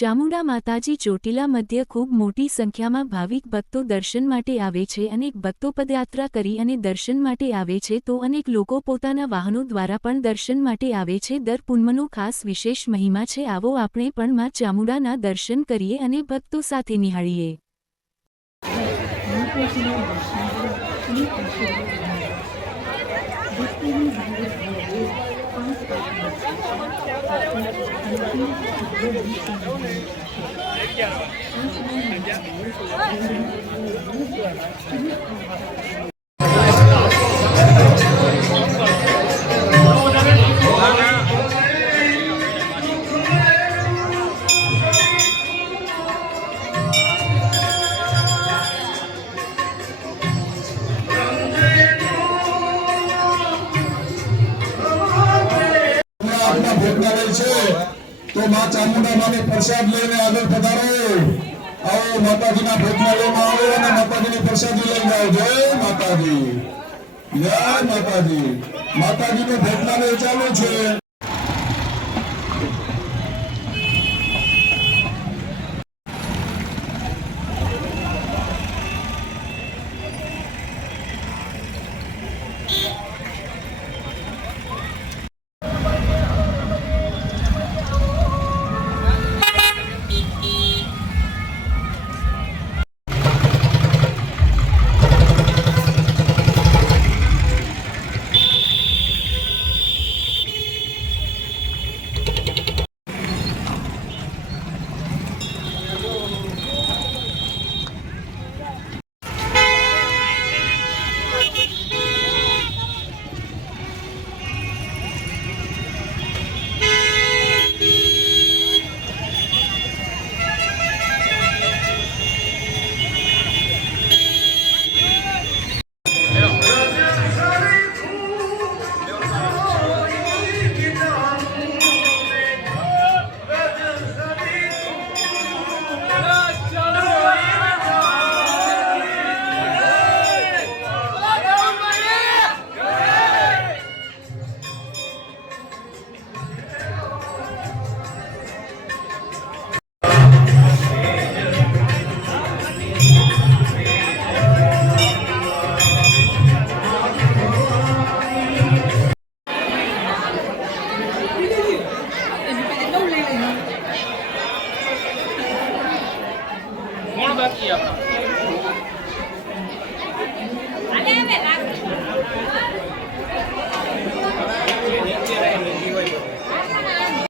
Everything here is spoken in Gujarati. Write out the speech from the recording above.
ચામુંડા માતાજી ચોટીલા મધ્ય ખૂબ મોટી સંખ્યામાં ભાવિક ભક્તો દર્શન માટે આવે છે। અનેક ભક્તો પદયાત્રા કરી અને દર્શન માટે આવે છે તો અનેક લોકો પોતાના વાહનો દ્વારા પણ દર્શન માટે આવે છે। દર પૂનમનો ખાસ વિશેષ મહિમા છે। આવો આપણે પણ માં ચામુંડાના દર્શન કરીએ અને ભક્તો સાથે નિહાળીએ। तो मां चामुंडा माने प्रसाद लेने आगे पधारो। आओ माताजी ना भोजनालय में आओ और माताजी ने प्रसादी लेने जाओ। जय माताजी, जय माताजी। माताजी ने भोजनालय चालू छे। बाकी है अपना